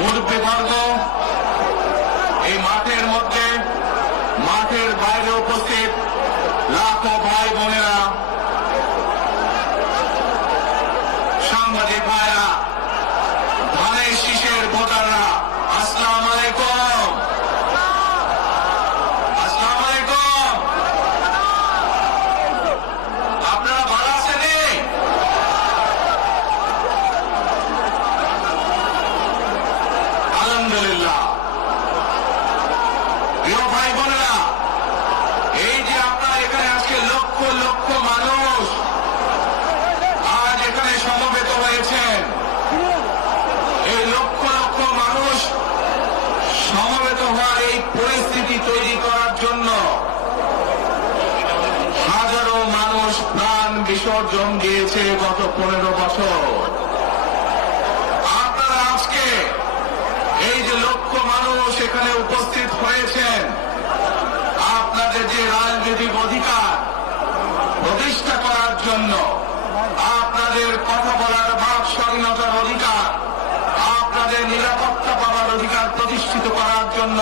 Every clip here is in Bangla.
মুরব্বীবর্গ, এই মাঠের মধ্যে, মাঠের বাইরে উপস্থিত লাখো ভাই বোনেরা, সাংবাদিক ভাইরা, ধানের শীষের ভোটাররা, আসসালামু আলাইকুম। আসসালামু আলাইকুম। আপনারা ভালো আছেন? আলহামদুলিল্লাহ। প্রিয় ভাই বোনেরা, এই যে আপনারা এখানে আজকে লক্ষ লক্ষ মানুষ আজ এখানে সমবেত হয়েছেন, এই লক্ষ লক্ষ মানুষ সমবেত হওয়ার এই পরিস্থিতি তৈরি করার জন্য হাজারো মানুষ প্রাণ বিসর্জন দিয়েছে গত 15 বছর। আপনারা আজকে এই যে লক্ষ মানুষ এখানে উপস্থিত হয়েছেন, আপনাদের যে রাজনৈতিক অধিকার প্রতিষ্ঠা করার জন্য, আপনাদের কথা বলার বাক স্বাধীনতার অধিকার, আপনাদের নিরাপত্তা পাওয়ার অধিকার প্রতিষ্ঠিত করার জন্য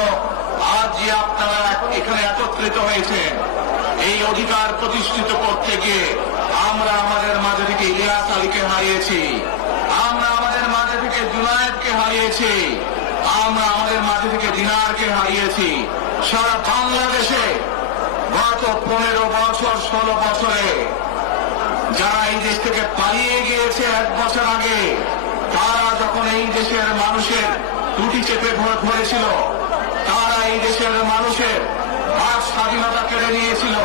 আজ যে আপনারা এখানে একত্রিত হয়েছেন, এই অধিকার প্রতিষ্ঠিত করতে গিয়ে আমরা আমাদের মাঝে থেকে ইলিয়াস আলীকে হারিয়েছি, আমরা আমাদের মাঝে থেকে জুনায়েদকে হারিয়েছি, আমরা আমাদের মাঝে থেকে দিনারকে হারিয়েছি। সারা বাংলাদেশে গত 15 বছর 16 বছরে যারা এই দেশ থেকে পালিয়ে গিয়েছে 1 বছর আগে, তারা যখন এই দেশের মানুষের টুটি চেপে ধরেছিল, তারা এই দেশের মানুষের বাক স্বাধীনতা কেড়ে নিয়েছিল,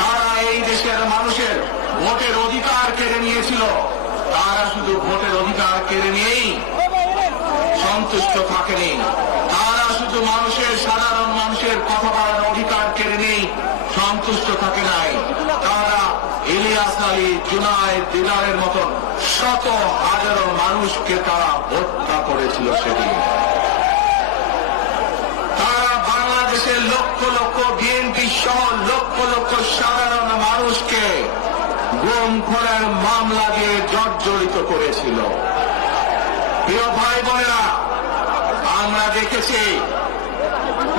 তারা এই দেশের মানুষের ভোটের অধিকার কেড়ে নিয়েছিল, তারা শুধু ভোটের অধিকার কেড়ে নিয়েই সন্তুষ্ট থাকেনি, তারা শুধু সাধারণ মানুষের কথা বলার অধিকার কেড়ে নিয়েই সন্তুষ্ট থাকে নাই, তারা ইলিয়াস আলী, জুনায়েদ, দিদারের মতন শত হাজারো মানুষকে তারা হত্যা করেছিল সেদিন। তারা বাংলাদেশের লক্ষ লক্ষ বিএনপি সহ লক্ষ লক্ষ সাধারণ মানুষকে গুম খুনের মামলা দিয়ে জর্জরিত করেছিল। প্রিয় ভাই বোনেরা, আমরা দেখেছি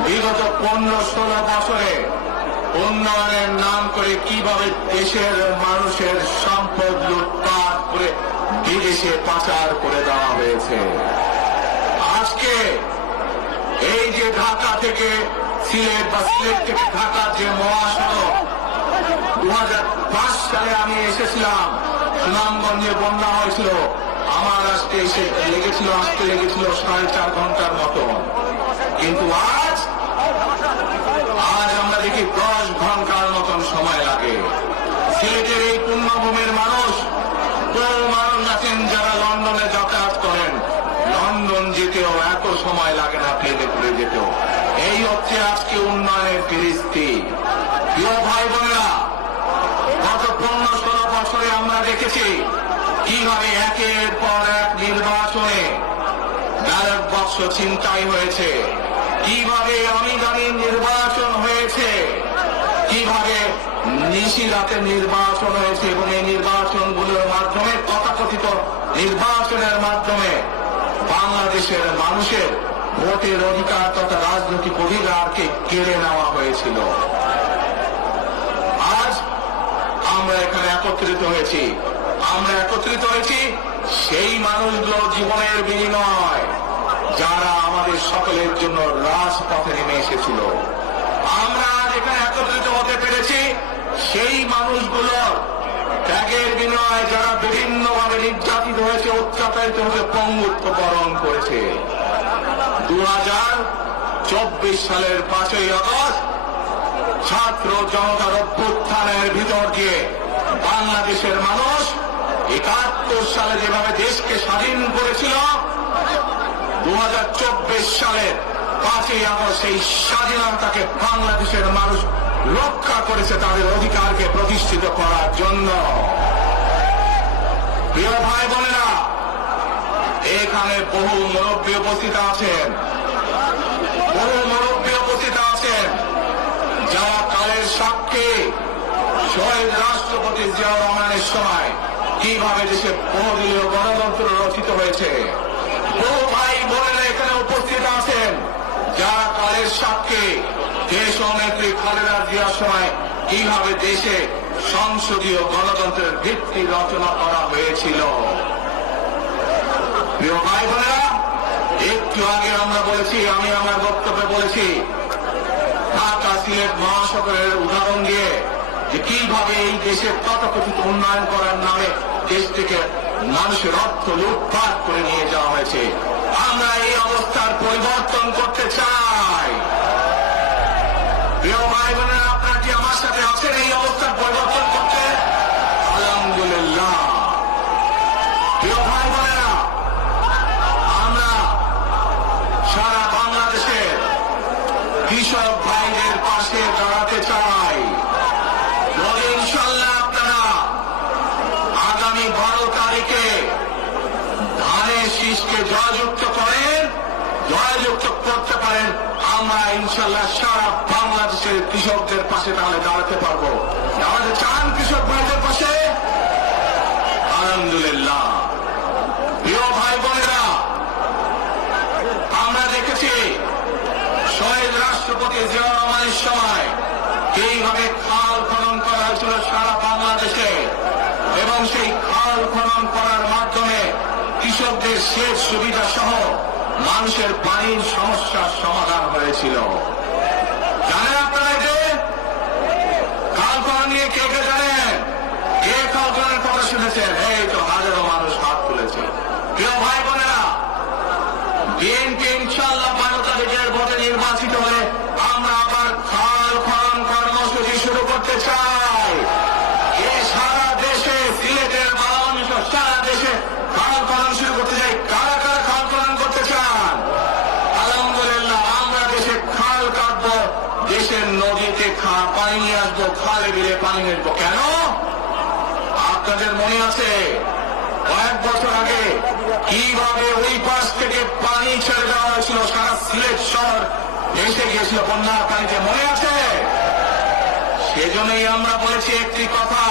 বিগত 15-16 বছরে উন্নয়নের নাম করে কিভাবে দেশের মানুষের সম্পদ লুটপাট করে বিদেশে পাচার করে দেওয়া হয়েছে। আজকে এই যে ঢাকা থেকে সিলেট বা সিলেট থেকে ঢাকার যে মহাসড়ক, 2005 সালে আমি এসেছিলাম, সুনামগঞ্জে বন্যা হয়েছিল, আমার আসতে আসতে লেগেছিল 4.5 ঘন্টার মতো, কিন্তু আজ আমরা দেখি 10 ঘন্টার মতন সময় লাগে। সিলেটের এই পুণ্যভূমির মানুষ, বহু মানুষ আছেন যারা লন্ডনে যাতায়াত করেন, লন্ডন যেতেও এত সময় লাগে না প্লেনে করে যেতেও। এই হচ্ছে আজকে উন্নয়নের ফিরিস্তি। প্রিয় ভাই বোনেরা, গত 15-16 বছরে আমরা দেখেছি কিভাবে একের পর এক নির্বাচনে ব্যালট বাক্স ছিনতাই হয়েছে, কিভাবে অনিদানি নির্বাচন হয়েছে, কিভাবে নিশিরাতের নির্বাচন হয়েছে, এবং এই নির্বাচনগুলোর মাধ্যমে, তথাকথিত নির্বাচনের মাধ্যমে বাংলাদেশের মানুষের ভোটের অধিকার তথা রাজনৈতিক অধিকারকে কেড়ে নেওয়া হয়েছিল। আজ আমরা এখানে একত্রিত হয়েছি, সেই মানুষগুলো জীবনের বিনিময় যারা আমাদের সকলের জন্য রাজপথে নেমে এসেছিল। আমরা আজ এখানে একত্রিত হতে পেরেছি সেই মানুষগুলোর ত্যাগের বিনিময়ে যারা বিভিন্নভাবে নির্যাতিত হয়েছে, অত্যাচারিত হয়েছে, পঙ্গুত্ব বরণ করেছে। 2024 সালের 5ই আগস্ট ছাত্র জনতার অভ্যুত্থানের ভিতর দিয়ে বাংলাদেশের মানুষ 71 সালে যেভাবে দেশকে স্বাধীন করেছিল, 2024 সালের 5ই আগস্ট সেই স্বাধীনতাকে বাংলাদেশের মানুষ রক্ষা করেছে তাদের অধিকারকে প্রতিষ্ঠিত করার জন্য। প্রিয় ভাই বোনেরা, এখানে বহু মুরব্বী উপস্থিত আছেন, যারা কালের সাক্ষী শহীদ রাষ্ট্রপতি জিয়াউর রহমানের সময় কিভাবে দেশে বহুদলীয় গণতন্ত্র রচিত হয়েছে। বহু ভাই বোনেরা এখানে উপস্থিত আছেন যারা কালের সাক্ষী দেশ ও নেত্রী খালেদা জিয়ার সময় কিভাবে দেশে সংসদীয় গণতন্ত্রের ভিত্তি রচনা করা হয়েছিল। প্রিয় ভাই বোনেরা, একটু আগে আমরা বলেছি, আমি আমার বক্তব্যে বলেছি, ঢাকা সিলেট মহাসড়কের উদাহরণ দিয়ে যে কিভাবে এই দেশের তথাকথিত উন্নয়ন করার নামে দেশ থেকে মানুষের অর্থ লুটপাট করে নিয়ে যাওয়া হয়েছে। আমরা এই অবস্থার পরিবর্তন করতে চাই। প্রিয় ভাই বোনেরা, আপনারা কি আমার সাথে আছেন এই অবস্থার পরিবর্তন করতে? আলহামদুলিল্লাহ। প্রিয় ভাই বোনেরা, আমরা সারা বাংলাদেশের কৃষক ভাইদের পাশে দাঁড়াতে চাই। ইনশাল্লাহ আপনারা আগামী 12 তারিখে ধানের শীষকে জয়যুক্ত করেন, জয়যুক্ত করতে পারেন, আমরা ইনশাল্লাহ সারা বাংলাদেশের কৃষকদের পাশে তাহলে দাঁড়াতে পারবো। আমাদের চান কৃষক ভাইদের পাশে? আলহামদুলিল্লাহ। প্রিয় ভাই বোনেরা, আমরা দেখেছি শহীদ রাষ্ট্রপতি জিয়া রহমানের সময় এইভাবে খাল খনন করা হয়েছিল সারা বাংলাদেশে, এবং সেই খাল খনন করার মাধ্যমে কৃষকদের সেচ সুবিধা সহ মানুষের পানির সমস্যার সমাধান হয়েছিল। জানেন আপনারা যে খাল খনন নিয়ে কে কে জানেন? কে খাল খননের কথা শুনেছেন? এই তো হাজারো মানুষ হাত তুলেছে। প্রিয় ভাই বোনেরা, বিএনপি ইনশাআল্লাহ 12 তারিখের ভোটে নির্বাচিত হলে আমরা আবার খাল খনন কর্মসূচি শুরু করতে চাই। সারা দেশে, সিলেটের মানুষ সারা দেশে খাল খনন শুরু করতে চাই। কারা কারা খাল খনন করতে চান? আলহামদুলিল্লাহ। আমরা দেশে খাল কাটবো, দেশের নদীতে পানি নিয়ে আসবো, খালে বিলে পানি নিয়ে আসবো। কেন? আপনাদের মনে আছে কয়েক বছর আগে কিভাবে ওই পাশ থেকে পানি ছেড়ে দেওয়া হয়েছিল, সারা সিলেট শহর ভেসে গিয়েছিল বন্যার পানিতে, মনে আছে? সেজন্যই আমরা বলেছি একটি কথা,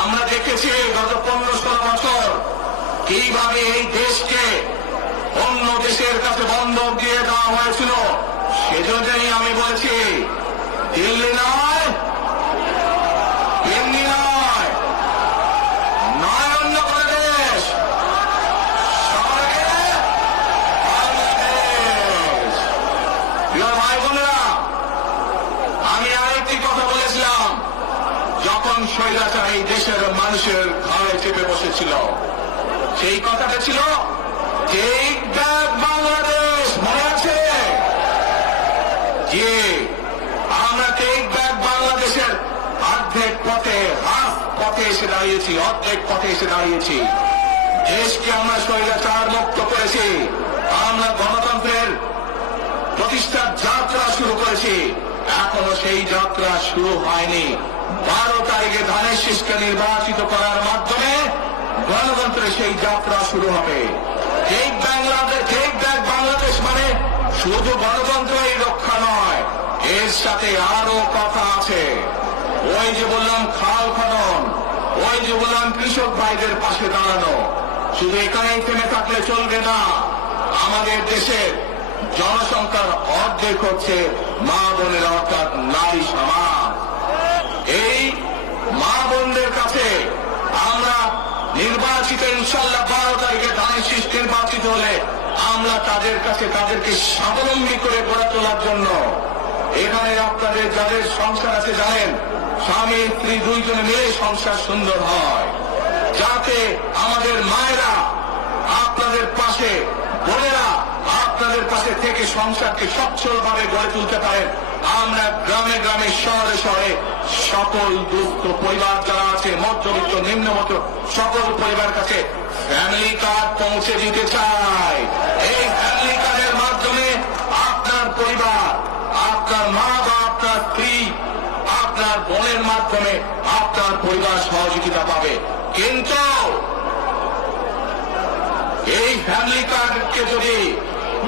আমরা দেখেছি গত 15-16 বছর কিভাবে এই দেশকে অন্য দেশের কাছে বন্ধক দিয়ে দেওয়া হয়েছিল। সেজন্যই আমি বলেছি, দিল্লি নয়, দিল্লি নয়, নয় অন্য কোনো দেশ, সবাইকে বাংলাদেশ। প্রিয় ভাই বোনেরা, আমি আরেকটি কথা বলেছিলাম, যখন স্বৈরাচার এই দেশের মানুষের ঘরে চেপে বসেছিল, সেই কথাটা ছিল টেক ব্যাক বাংলাদেশ, মনে আছে? যে আমরা টেক ব্যাক বাংলাদেশের অর্ধেক পথে, হাফ পথে এসে দাঁড়িয়েছি, অর্ধেক পথে এসে দাঁড়িয়েছি। দেশকে আমরা স্বৈরাচার মুক্ত করেছি, আমরা গণতন্ত্রের প্রতিষ্ঠার যাত্রা শুরু করেছি। এখনো সেই যাত্রা শুরু হয়নি। 12 তারিখে ধানের শীষকে নির্বাচিত করার মাধ্যমে গণতন্ত্রের সেই যাত্রা শুরু হবে। টেক ব্যাক বাংলাদেশ মানে শুধু গণতন্ত্রই রক্ষা নয়, এর সাথে আরো কথা আছে। ওই যে বললাম খাল খনন, ওই যে বললাম কৃষক ভাইদের পাশে দাঁড়ানো, শুধু এখানেই থেমে থাকলে চলবে না। আমাদের দেশের জনসংখ্যার অর্ধেক হচ্ছে মা বোনেরা, অর্থাৎ নারী সমাজ। এই মা বোনদের কাছে আমরা নির্বাচিত ইনশাআল্লাহ 12 তারিখে ধানের শীষ নির্বাচিত হলে আমরা তাদের কাছে তাদেরকে স্বাবলম্বী করে গড়ে তোলার জন্য, এখানে আপনাদের যাদের সংসার আছে জানেন, স্বামী স্ত্রী দুইজনে মিলে সংসার সুন্দর হয়, যাতে আমাদের মায়েরা আপনাদের পাশে, বোনেরা আপনাদের পাশে থেকে সংসারকে সচ্ছলভাবে গড়ে তুলতে পারেন। আমরা গ্রামে গ্রামে, শহরে শহরে সকল দুস্থ পরিবার যারা আছে, মধ্যবিত্ত নিম্নমধ্য সকল পরিবার কাছে ফ্যামিলি কার্ড পৌঁছে দিতে চাই। এই ফ্যামিলি কার্ডের মাধ্যমে আপনার পরিবার, আপনার মা বা আপনার স্ত্রী, আপনার বোনের মাধ্যমে আপনার পরিবার সহযোগিতা পাবে। কিন্তু এই ফ্যামিলি কার্ডকে যদি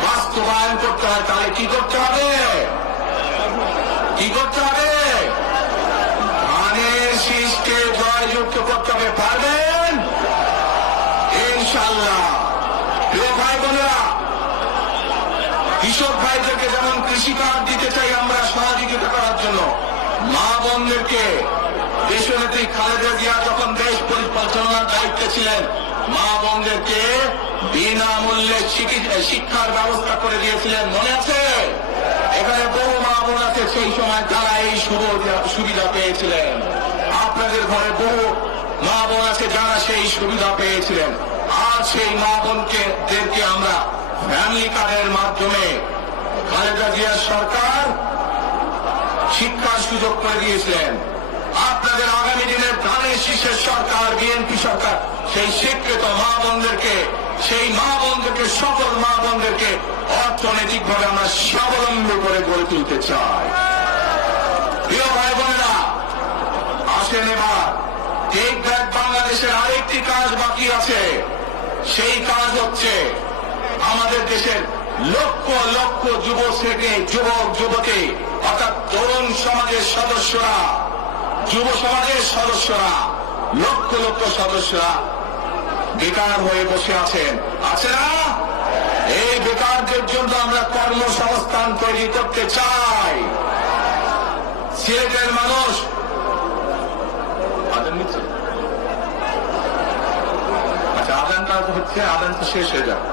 বাস্তবায়ন করতে হয় তাহলে কি করতে হবে? কি করতে হবে? ধানের শীষকে জয়যুক্ত করতে হবে। পারবেন ইনশাআল্লাহ। প্রিয় ভাই বোনেরা, কৃষক ভাইদেরকে যেমন কৃষি কার্ড দিতে চাই আমরা সহযোগিতা করার জন্য, মা বোনদেরকে দেশনেত্রী খালেদা জিয়া যখন দেশ পরিচালনার দায়িত্বে ছিলেন মা বোনদেরকে বিনামূল্যে শিক্ষার ব্যবস্থা করে দিয়েছিলেন, মনে আছে? এখানে বহু মা বোন আছে সেই সময় যারা এই সুবিধা পেয়েছিলেন। আপনাদের ঘরে বহু মা বোন আছে যারা সেই সুবিধা পেয়েছিলেন। আর সেই মা বোনদেরকে আমরা ফ্যামিলি কার্ডের মাধ্যমে খালেদা জিয়ার সরকার শিক্ষার সুযোগ করে দিয়েছিলেন। আপনাদের আগামী দিনের ধানের শীষের সরকার, বিএনপি সরকার সেই শিক্ষিত মা বোনদেরকে, সেই মা বোনদেরকে, সকল মা বোনদেরকে অর্থনৈতিকভাবে আমরা স্বাবলম্বী করে গড়ে তুলতে চাই। প্রিয় ভাই বোনেরা, আসেন এবার টেক ব্যাক বাংলাদেশের আরেকটি কাজ বাকি আছে। সেই কাজ হচ্ছে আমাদের দেশের লক্ষ লক্ষ যুবক যুবতী অর্থাৎ তরুণ সমাজের সদস্যরা, যুব সমাজের সদস্যরা, লক্ষ লক্ষ সদস্যরা বেকার হয়ে বসে আছেন, আছে না? এই বেকারদের জন্য আমরা কর্মসংস্থান তৈরি করতে চাই। সিলেটের মানুষ আচ্ছা, আদানটা হচ্ছে, আদান তো শেষ হয়ে যাবে।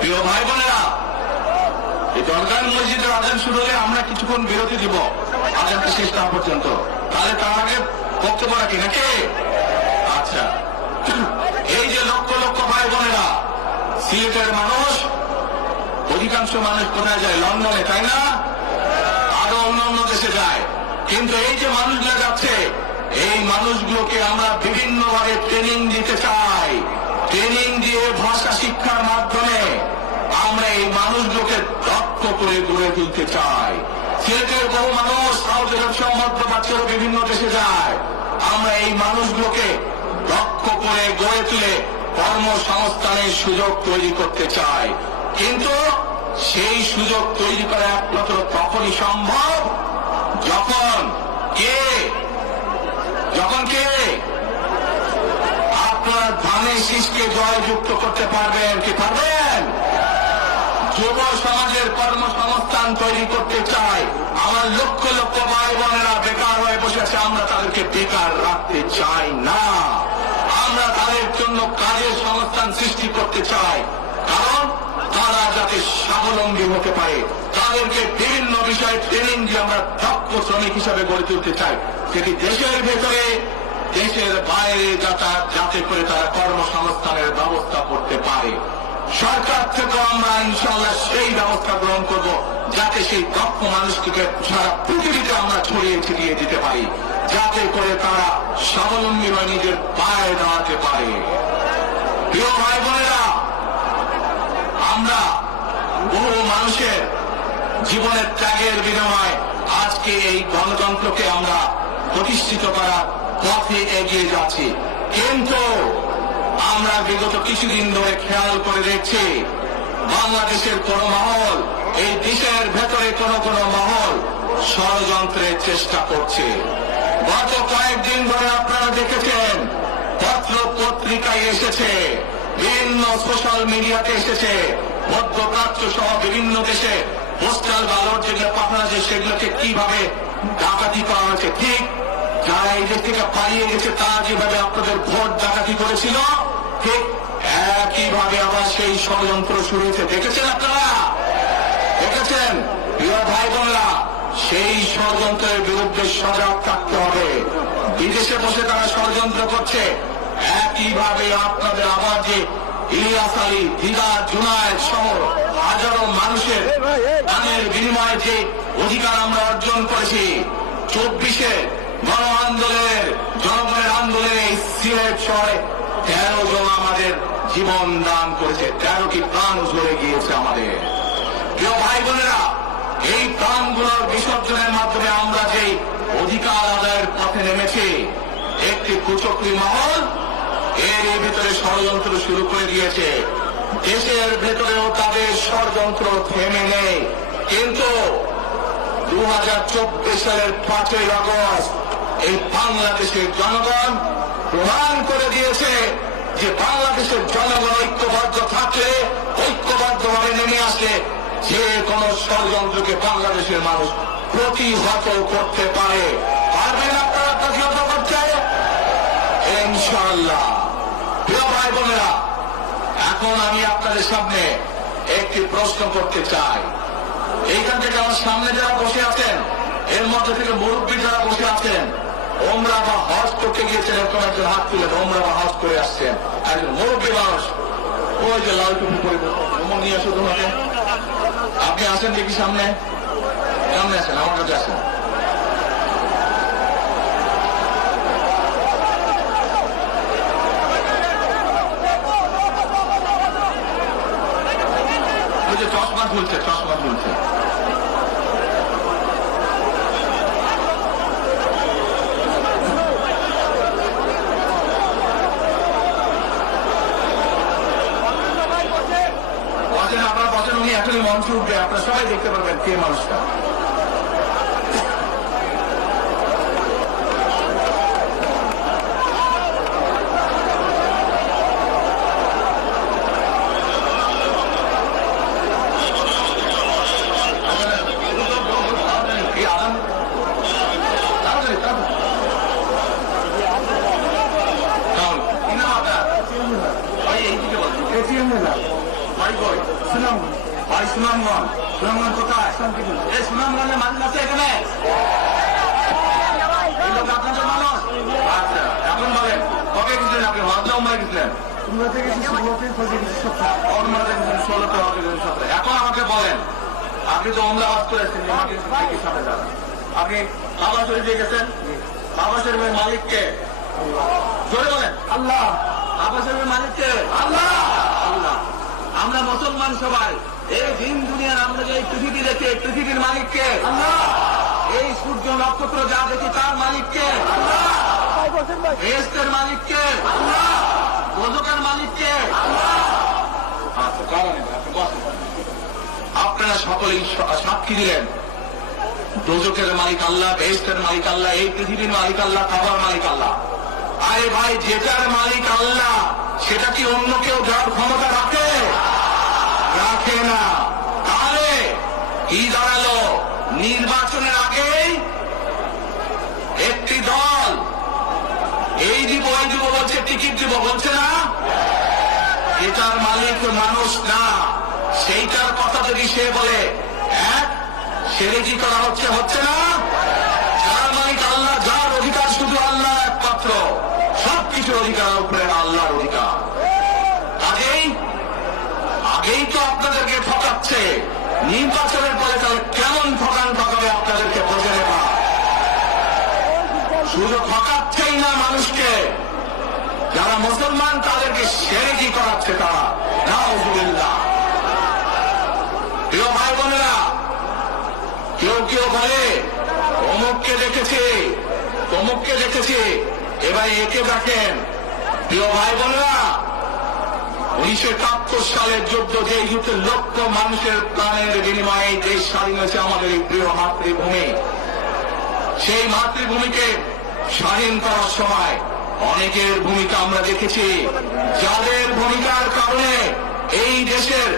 প্রিয় ভাই বোনেরা, এই দরগার মসজিদের আজান শুরু হলে আমরা কিছুক্ষণ বিরতি দিব আজানটা শেষ না পর্যন্ত। তাহলে তার আগে বক্তব্য রাখি নাকি? আচ্ছা, এই যে লক্ষ লক্ষ ভাই বোনেরা, সিলেটের মানুষ, অধিকাংশ মানুষ কোথায় যায়? লন্ডনে, তাই না? আরো অন্যান্য দেশে যায়। কিন্তু এই যে মানুষগুলো যাচ্ছে, এই মানুষগুলোকে আমরা বিভিন্নভাবে ট্রেনিং দিতে চাই। ট্রেনিং দিয়ে ভাষা শিক্ষার মাধ্যমে আমরা এই মানুষগুলোকে দক্ষ করে গড়ে তুলতে চাই। সিলেটের বহু মানুষ সাউথ আরব সহ মধ্যপ্রাচ্যের বিভিন্ন দেশে যায়। আমরা এই মানুষগুলোকে দক্ষ করে গড়ে তুলে কর্মসংস্থানের সুযোগ তৈরি করতে চাই। কিন্তু সেই সুযোগ তৈরি করা একমাত্র তখনই সম্ভব যখন কে আপনারা ধানের শীষকে জয়যুক্ত করতে পারবেন। কি পারবেন? যুব সমাজের কর্মসংস্থান তৈরি করতে চাই। আমার লক্ষ লক্ষ ভাই বোনেরা বেকার হয়ে বসে আছে, আমরা তাদেরকে বেকার রাখতে চাই না। আমরা তাদের জন্য কাজের সংস্থান সৃষ্টি করতে চাই, কারণ তারা যাতে স্বাবলম্বী হতে পারে। তাদেরকে বিভিন্ন বিষয়ে ট্রেনিং দিয়ে আমরা দক্ষ শ্রমিক হিসাবে গড়ে তুলতে চাই, সেটি দেশের ভেতরে, দেশের বাইরে যাতে করে তারা কর্মসংস্থানের ব্যবস্থা করতে পারে। সরকার থেকে আমরা ইনশাআল্লাহ সেই ব্যবস্থা গ্রহণ করব, যাতে সেই দক্ষ মানুষটিকে সারা পৃথিবীতে আমরা ছড়িয়ে ছিটিয়ে দিতে পারি, যাতে করে তারা স্বাবলম্বী হয়ে নিজের পায়ে দাঁড়াতে পারে। প্রিয় ভাই বোনেরা, আমরা বহু মানুষের জীবনের ত্যাগের বিনিময়ে আজকে এই গণতন্ত্রকে আমরা প্রতিষ্ঠিত করার পথে এগিয়ে যাচ্ছি। কিন্তু আমরা বিগত কিছুদিন ধরে খেয়াল করে দেখছি, বাংলাদেশের কোন মহল, এই দেশের ভেতরে কোন কোন মহল ষড়যন্ত্রের চেষ্টা করছে। গত কয়েকদিন ধরে আপনারা দেখেছেন, পত্র পত্রিকায় এসেছে, বিভিন্ন সোশ্যাল মিডিয়াতে এসেছে, মধ্যপ্রাচ্য সহ বিভিন্ন দেশে পোস্টাল ব্যালট যেগুলো পাঠানো আছে সেগুলোকে কিভাবে ডাকাতি করা হয়েছে। ঠিক যারা এই দেশ থেকে পালিয়ে গেছে তারা যেভাবে আপনাদের ভোট ডাকাতি করেছিল, ঠিক একইভাবে আবার সেই ষড়যন্ত্র শুরু হয়েছে। দেখেছেন আপনারা? দেখেছেন? প্রিয় ভাই বোনেরা, সেই ষড়যন্ত্রের বিরুদ্ধে সজাগ থাকতে হবে। বিদেশে বসে তারা ষড়যন্ত্র করছে, একইভাবে আপনাদের আবার যে ইলিয়াস আলী, দিদার, জুনায়েদ সহ হাজারো মানুষের প্রাণের বিনিময়ে যে অধিকার আমরা অর্জন করেছি, 24-এ গণ আন্দোলনের, জনগণের আন্দোলনে সিলেট শহরে 13 জন আমাদের জীবন দান করেছে, 13টি প্রাণ ঝরে গিয়েছে আমাদের। প্রিয় ভাই বোনেরা, এই প্রাণগুলোর বিসর্জনের মাধ্যমে আমরা যে অধিকার আদায়ের পথে নেমেছি, একটি কুচক্রী মহল এর ভিতরে ষড়যন্ত্র শুরু করে দিয়েছে। দেশের ভেতরেও তাদের ষড়যন্ত্র থেমে নেই। কিন্তু 2024 সালের 5ই আগস্ট এই বাংলাদেশের জনগণ প্রমাণ করে দিয়েছে যে বাংলাদেশের জনগণ ঐক্যবদ্ধ থাকলে, ঐক্যবদ্ধভাবে নেমে আসলে যে কোন ষড়যন্ত্রকে বাংলাদেশের মানুষ প্রতিহত করতে পারে। পারবেন আপনারা প্রতিহত করতে? ইনশাআল্লাহ। প্রিয় ভাই বোনেরা, এখন আমি আপনাদের সামনে একটি প্রশ্ন করতে চাই। এইখান থেকে আমার সামনে যারা বসে আছেন, এর মধ্যে থেকে মুরব্বী যারা বসে আছেন, ওমরা বা হজ করতে গিয়েছেন, এরকম একজন হাত তুলেন, ওমরা বা হজ করে আসছেন, একজন মুরব্বী মানুষ, ওই যে লাল টুপি পরে নিয়ে আসো তোমাকে। আপনি আসেন দেখি সামনে, সামনে আসেন, আমার কাছে আসেন। ওই যে চশমা খুলছে, চশমা খুলছে। আপনারা বসেন, উনি এখনই মঞ্চে উঠবে, আপনারা সবাই দেখতে পারবেন কে মানুষটা। সুনামগঞ্জ কোথায়? এই সুনামগঞ্জের মানুষ আছে এখানে? আপনাদের মানুষ? আচ্ছা, এখন বলেন কবে গেছিলেন আপনি? হজে উমরায় গেছিলেন? এখন আমাকে বলেন, আপনি তো উমরা হজ করেছেন, আপনি কাবা শরীফে গেছেন, কাবা শরীফের মালিককে জোরে বলেন আল্লাহ। কাবা শরীফের মালিককে আল্লাহ। আল্লাহ। আমরা মুসলমান সবাই এই দিন দুনিয়ার আমরা যে পৃথিবী দেখি, পৃথিবীর মালিককে আল্লাহ। এই সূর্য নক্ষত্র যা দেখি তার মালিককে আল্লাহ। বেহেশতের মালিককে আল্লাহ। দোজখের মালিককে আল্লাহ। আচ্ছা, কারণ আপনারা সকলেই সাক্ষী দিলেন দোজখের মালিক আল্লাহ, বেহেশতের মালিক আল্লাহ, এই পৃথিবীর মালিক আল্লাহ, কাবার মালিক আল্লাহ। আরে ভাই, যেটার মালিক আল্লাহ সেটা কি অন্য কেউ যার ক্ষমতা রাখে? রাখে না। তাহলে কি দাঁড়ালো? নির্বাচনের আগে একটি দল এই দিব ওই দিব বলছে, টিকিট দিব বলছে না? এটার মালিক মানুষ না। সেইটার কথা যদি সে বলে এক, সেরে কি করা হচ্ছে? হচ্ছে না। যার মালিক আল্লাহ, যার অধিকার শুধু আল্লাহ একমাত্র, সবকিছুর অধিকার উপরে আল্লাহর অধিকার। আগেই তো আপনাদেরকে ঠকাচ্ছে, নির্বাচনের পরে তাহলে কেমন ঠকাবে আপনাদেরকে বোঝে নেওয়া। শুধু ঠকাচ্ছেই না মানুষকে, যারা মুসলমান তাদেরকে শিরকি করাচ্ছে তারা। নাউযুবিল্লাহ। প্রিয় ভাই বোনেরা, কেউ কেউ বলে অমুককে দেখেছে, তমুককে দেখেছে, এবার একে দেখেন। প্রিয় ভাই বোনেরা, 1971 সালের যুদ্ধ, যে যুদ্ধে লক্ষ মানুষের প্রাণের বিনিময়ে দেশ স্বাধীন হয়েছে, আমাদের এই প্রিয় মাতৃভূমি, সেই মাতৃভূমিকে স্বাধীন করার সময় অনেকের ভূমিকা আমরা দেখেছি, যাদের ভূমিকার কারণে এই দেশের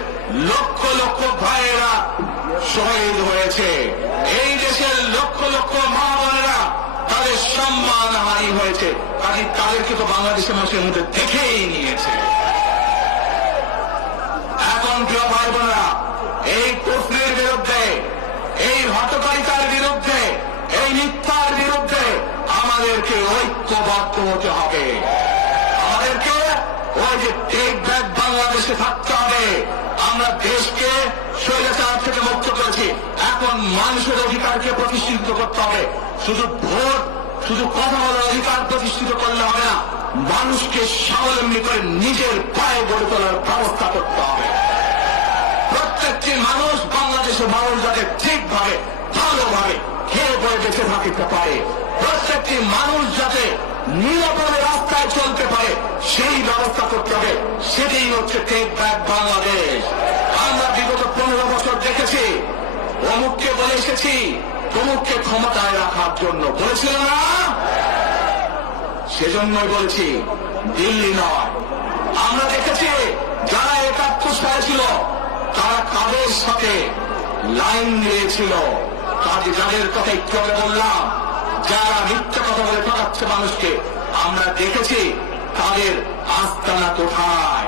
লক্ষ লক্ষ ভাইয়েরা শহীদ হয়েছে, এই দেশের লক্ষ লক্ষ মা বোনেরা তাদের সম্মানহানি হয়েছে। কাজে তাদেরকে তো বাংলাদেশের মানুষের মধ্যে দেখেই নিয়েছে। এখন প্রিয় ভাই বোনেরা, এই কুফরির বিরুদ্ধে, এই হটকারিতার বিরুদ্ধে, এই মিথ্যার বিরুদ্ধে আমাদেরকে ঐক্যবদ্ধ হতে হবে। আমাদেরকে ওই যে টেক ব্যাক বাংলাদেশে থাকতে হবে। আমরা দেশকে স্বৈরাচার থেকে মুক্ত করেছি, এখন মানুষের অধিকারকে প্রতিষ্ঠিত করতে হবে। শুধু ভোট, শুধু কথা বলার অধিকার প্রতিষ্ঠিত করলে হবে না, মানুষকে স্বাবলম্বী করে নিজের পায়ে গড়ে তোলার ব্যবস্থা করতে হবে। প্রত্যেকটি মানুষ, বাংলাদেশের মানুষ যাতে ঠিকভাবে, ভালোভাবে খেয়ে পরে বেঁচে থাকতে পারে, প্রত্যেকটি মানুষ যাতে নিরাপদে রাস্তায় রাস্তায় চলতে পারে সেই ব্যবস্থা করতে হবে। সেটাই হচ্ছে টেক ব্যাক বাংলাদেশ। আমরা বিগত 15 বছর দেখেছি, অমুককে বলে এসেছি তমুককে ক্ষমতায় রাখার জন্য, বলেছিল না? সেজন্যই বলেছি দিল্লি নয়। আমরা দেখেছি যারা 71 সালে ছিল তারা কাদের সাথে লাইন দিয়েছিল, যাদের কথা একটু আগে বললাম, যারা মিথ্যা কথা বলে ঠকাচ্ছে মানুষকে, আমরা দেখেছি তাদের আস্তানা কোথায়।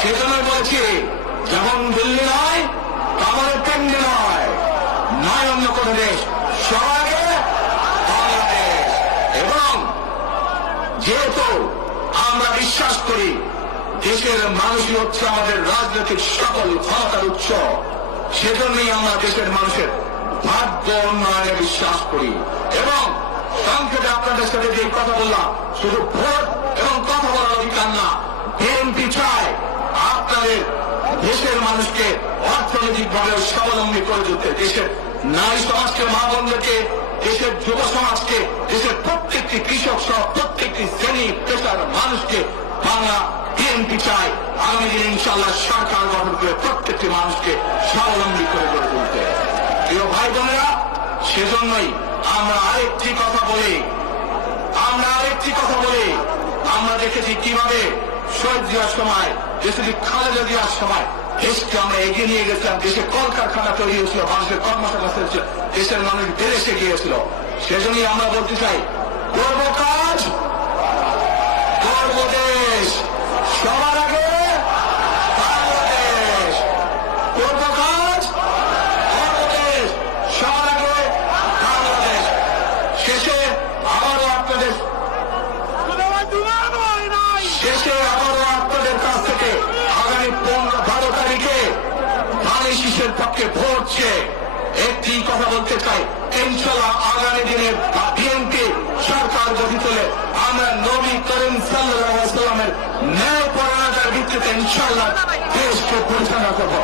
সেজন্যই বলেছি যেমন দিল্লি নয় তেমন কেন্দ্রে নয়, নয় অন্য কোন দেশ, সবার আগে বাংলাদেশ। এবং যেহেতু আমরা বিশ্বাস করি দেশের মানুষই হচ্ছে আমাদের রাজনৈতিক সকল ক্ষমতার উৎস, সেজন্যই আমরা দেশের মানুষের ভাগ্য উন্নয়নে বিশ্বাস করি। এবং সংক্ষেপে আপনাদের সাথে যে কথা বললাম, শুধু ভোট এবং কথা বলার অধিকার না, বিএনপি চায় আপনাদের দেশের মানুষকে অর্থনৈতিকভাবে স্বাবলম্বী করে তুলতে, দেশের নারী সমাজকে, মা বোনদেরকে, দেশের যুব সমাজকে, দেশের প্রত্যেকটি কৃষক সহ প্রত্যেকটি শ্রেণী পেশার মানুষকে বাংলা বিএনপি চায় আগামী দিনে ইনশাআল্লাহ সরকার গঠন করে প্রত্যেকটি মানুষকে স্বাবলম্বী করে গড়ে তুলতে। প্রিয় ভাই বোনেরা, সেজন্যই আমরা আরেকটি কথা বলি, আমরা দেখেছি কিভাবে শহীদ জিয়ার সময়, দেশে খালেদা জিয়ার সময় দেশকে আমরা এগিয়ে নিয়ে গেছিলাম। দেশে কলকারখানা তৈরি হয়েছিল, মানুষের কর্মসংস্থান হয়েছিল, দেশের মানুষ বিদেশে গিয়েছিল। সেজন্যই আমরা বলতে চাই, করব কাজ, করব দেশ, সবার আগে বাংলাদেশ। করব কাজ, করব দেশ, সবার আগে বাংলাদেশ। শেষে আবারও আপনাদের কাছ থেকে আগামী 12 তারিখে ধানের শীষের পক্ষে ভোট চেয়ে একটি কথা বলতে চাই, ইনশাআল্লাহ আগামী দিনে বিএনপি সরকার গঠিত হলে আমরা নবী করিম সাল্লাল্লাহু আলাইহি ওয়াসাল্লামের ন্যায় পরায়ণতার ভিত্তিতে ইনশাআল্লাহ দেশকে পরিচালনা করব।